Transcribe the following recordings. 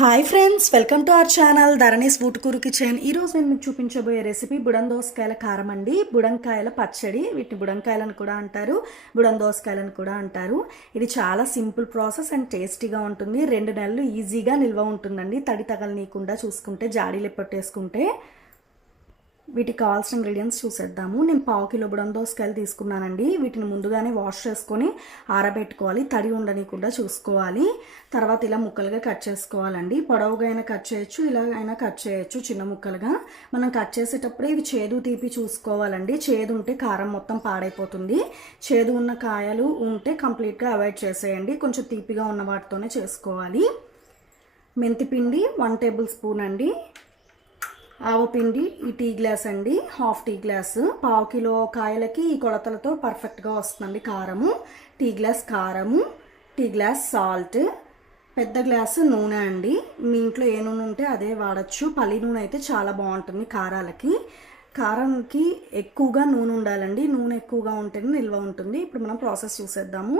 Hi friends, welcome to our channel Dharani's Utukuru kitchen. ఈరోజు నేను మీకు చూపించబోయే రెసిపీ బుడందోసకాయల కారం అండి. బుడంకాయల పచ్చడి, వీటిని బుడంకాయలను కూడా అంటారు, బుడందోసకాయలను కూడా అంటారు. ఇది చాలా సింపుల్ ప్రాసెస్ అండ్ టేస్టీగా ఉంటుంది. 2 నెలలు ఈజీగా నిల్వ ఉంటుందండి. తడి తగలనీయకుండా చూసుకుంటే, జాడీలో పెట్టేసుకుంటే. వీటికి కావాల్సిన ఇంగ్రీడియంట్స్ చూసేద్దాము. నేను 1/2 కిలో బుడందోసకాయలు తీసుకున్నానండి. వీటిని ముందుగానే వాష్ చేసుకొని ఆరబెట్టుకోవాలి, తడి ఉండనీయకుండా చూసుకోవాలి. తర్వాత ఇలా ముక్కలుగా కట్ చేసుకోవాలండి. పొడవుగా అయినా కట్ చేయొచ్చు, ఇలా అయినా కట్ చేయొచ్చు చిన్న ముక్కలుగా. మనం కట్ చేసేటప్పుడే ఇవి చేదు తీపి చూసుకోవాలండి. చేదు ఉంటే కారం మొత్తం పాడైపోతుంది. చేదు ఉన్న కాయలు ఉంటే కంప్లీట్గా అవాయిడ్ చేసేయండి. కొంచెం తీపిగా ఉన్న వాటితోనే చేసుకోవాలి. మెంతిపిండి 1 టేబుల్ స్పూన్ అండి. ఆవపిండి ఈ టీ గ్లాస్ అండి, 1/2 టీ గ్లాసు. 1/2 కిలో కాయలకి ఈ కొలతలతో పర్ఫెక్ట్గా వస్తుందండి కారము. టీ గ్లాస్ కారము, టీ గ్లాస్ సాల్ట్, పెద్ద గ్లాసు నూనె అండి. మీ ఇంట్లో ఏ నూనె ఉంటే అదే వాడచ్చు. పల్లి నూనె అయితే చాలా బాగుంటుంది కారాలకి. కారంకి ఎక్కువగా నూనె ఉండాలండి. నూనె ఎక్కువగా ఉంటేనే నిల్వ ఉంటుంది. ఇప్పుడు మనం ప్రాసెస్ చూసేద్దాము.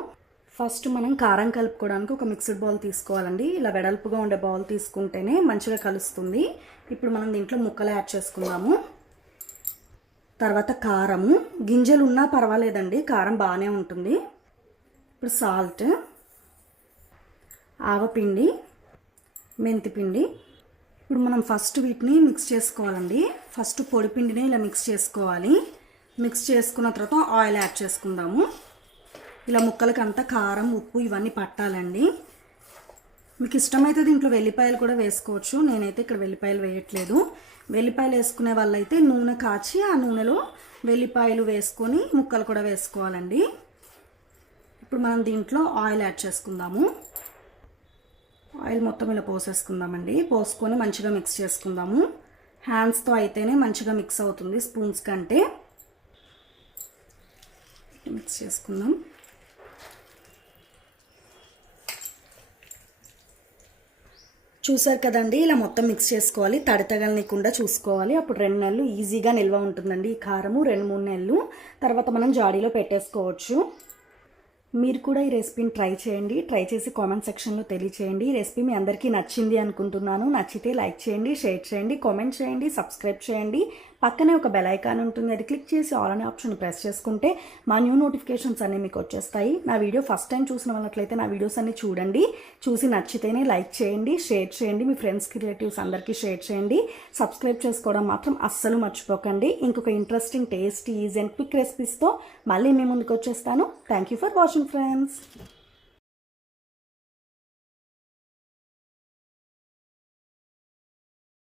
ఫస్ట్ మనం కారం కలుపుకోవడానికి ఒక మిక్స్డ్ బౌల్ తీసుకోవాలండి. ఇలా వెడల్పుగా ఉండే బౌల్ తీసుకుంటేనే మంచిగా కలుస్తుంది. ఇప్పుడు మనం దీంట్లో ముక్కలు యాడ్ చేసుకుందాము. తర్వాత కారము, గింజలు ఉన్నా పర్వాలేదండి, కారం బాగానే ఉంటుంది. ఇప్పుడు సాల్ట్, ఆవపిండి, మెంతిపిండి. ఇప్పుడు మనం ఫస్ట్ వీటిని మిక్స్ చేసుకోవాలండి. ఫస్ట్ పొడిపిండిని ఇలా మిక్స్ చేసుకోవాలి. మిక్స్ చేసుకున్న తర్వాత ఆయిల్ యాడ్ చేసుకుందాము. ఇలా ముక్కలకంతా కారం, ఉప్పు ఇవన్నీ పట్టాలండి. మీకు ఇష్టమైతే దీంట్లో వెల్లిపాయలు కూడా వేసుకోవచ్చు. నేనైతే ఇక్కడ వెల్లిపాయలు వేయట్లేదు. వెల్లిపాయలు వేసుకునే వాళ్ళైతే నూనె కాచి ఆ నూనెలో వెల్లిపాయలు వేసుకొని ముక్కలు కూడా వేసుకోవాలండి. ఇప్పుడు మనం దీంట్లో ఆయిల్ యాడ్ చేసుకుందాము. ఆయిల్ మొత్తం ఇలా పోసేసుకుందామండి. పోసుకొని మంచిగా మిక్స్ చేసుకుందాము. హ్యాండ్స్తో అయితేనే మంచిగా మిక్స్ అవుతుంది, స్పూన్స్ కంటే. మిక్స్ చేసుకుందాం. చూసారు కదండి, ఇలా మొత్తం మిక్స్ చేసుకోవాలి. తడి తగలనీయకుండా చూసుకోవాలి. అప్పుడు 2 నెలలు ఈజీగా నిల్వ ఉంటుందండి ఈ కారము. 2-3 నెలలు తర్వాత మనం జాడీలో పెట్టేసుకోవచ్చు. మీరు కూడా ఈ రెసిపీని ట్రై చేయండి. ట్రై చేసి కామెంట్ సెక్షన్లో తెలియచేయండి. ఈ రెసిపీ మీ అందరికీ నచ్చింది అనుకుంటున్నాను. నచ్చితే లైక్ చేయండి, షేర్ చేయండి, కామెంట్ చేయండి, సబ్స్క్రైబ్ చేయండి. పక్కనే ఒక బెల్ ఐకాన్ ఉంటుంది, అది క్లిక్ చేసి ఆల్ అనే ఆప్షన్ ప్రెస్ చేసుకుంటే మా న్యూ నోటిఫికేషన్స్ అన్నీ మీకు వచ్చేస్తాయి. నా వీడియో ఫస్ట్ టైం చూసిన వాళ్ళట్లయితే నా వీడియోస్ అన్ని చూడండి. చూసి నచ్చితేనే లైక్ చేయండి, షేర్ చేయండి, మీ ఫ్రెండ్స్కి, రిలేటివ్స్ అందరికీ షేర్ చేయండి. సబ్స్క్రైబ్ చేసుకోవడం మాత్రం అస్సలు మర్చిపోకండి. ఇంకొక interesting, tasty, easy and quick రెసిపీస్తో మళ్ళీ మీ ముందుకు వచ్చేస్తాను. Thank you for watching friends.